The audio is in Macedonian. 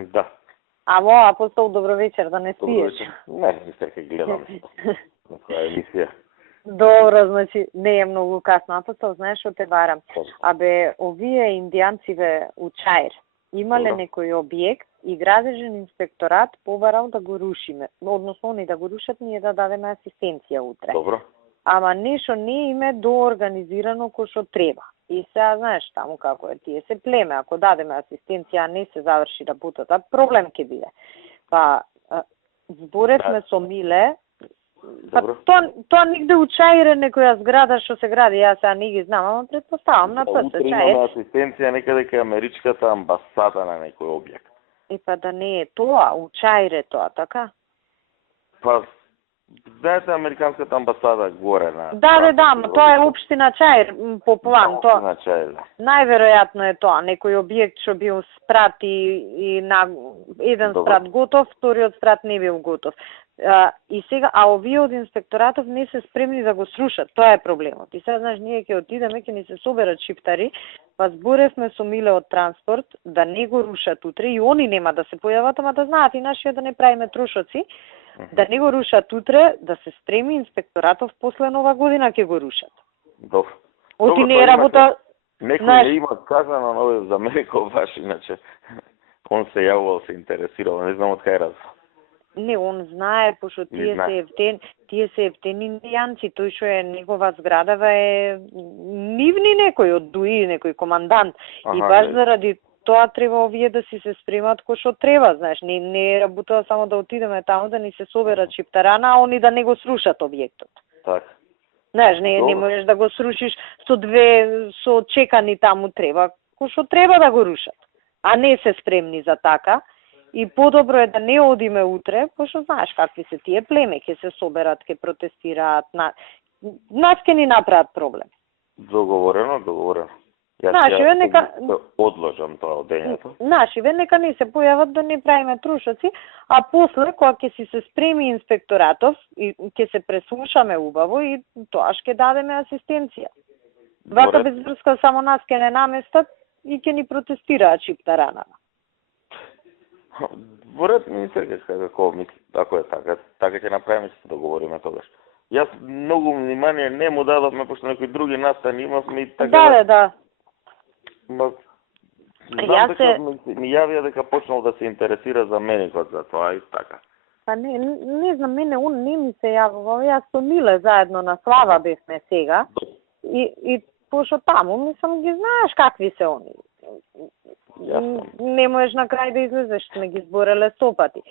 Да. Амо, Апостол, добро вечер, да не спиеш. Не, не се гледам некоја емисија. Добро, значи, не е многу касно. Апостол, знаеш што те барам? Абе, овие индијанциве у Чаир имале некој објект и градежен инспекторат побарал да го рушиме. Односно, они да го рушат, ние да дадеме асистенција утре. Добро. Ама нешто не име доорганизирано кој што треба. И сега, знаеш, таму како е, тие се племе, ако дадеме асистенција, а не се заврши работата, проблем ќе биде. Па, зборевме со Миле, па тоа нигде у Чаир е некоја зграда што се гради, јас сега не ги знам, ама предпоставам на ПС Утре Чаир. имаме асистенција некаде кај америчката амбасада на некој објект. Па да не е тоа, у Чаир е тоа, така? Па, знаете американската амбасада горе на... Да, тоа е општина Чаир по план. Општина Чаир, да. Најверојатно е тоа, некој објект што бил спрат и на еден спрат готов, вториот спрат не бил готов. И сега, овие од инспекторатов не се спремни да го срушат, тоа е проблемот. И сега, знаеш, ние ќе отидеме, ќе ни се соберат шиптари, па зборевме со Миле од транспорт да не го рушат утре и они нема да се појават, ама да знаат и нашиот да не правиме трошоци, да не го рушат утре, да се спреми инспекторатов после нова година ќе го рушат. Добро. Оти не е работа... Некој не има казано нови за мене ваш, иначе он се јавувал, се интересирал, не знам од кај раз. Не, он знае, пошто тие се ефтени индијанци, тој што е негова зградава е нивни некој од ДУИ, некој командант. И баш заради тоа треба овие да си се спремат кој што треба, знаеш, не е работа само да отидеме таму да ни се соберат шиптарана, а они да не го срушат објектот. Така. Знаеш, не можеш да го срушиш со чекани таму треба, кој што треба да го рушат, а не се спремни за така. И подобро е да не одиме утре, пошто знаеш какви се тие племе, ќе се соберат, ќе протестираат, нас ќе ни направат проблем. Договорено. Нашиве нека одложам тоа одењето. Нашиве нека не се појават да не правиме трошоци, а после кога ќе си се спреми инспекторатов и ќе се преслушаме убаво и тоа ќе дадеме асистенција. Вака без врска само нас ќе не наместат и ќе ни протестираат шиптаранама. Воред министер како мисли, ако е така ќе направиме, ќе се договориме тогаш. Јас многу внимание не му дадовме, пошто некои други настани имавме и така. Да. Знам дека ми јавија дека почнал да се интересира за меникот за тоа и така. Па не знам, мене он не ми се јавувал, јас со Миле заедно на Слава бевме сега и пошто таму, мислам, ги знаеш какви се они. Не можеш на крај да излезеш, сме ги збореле 100 пати.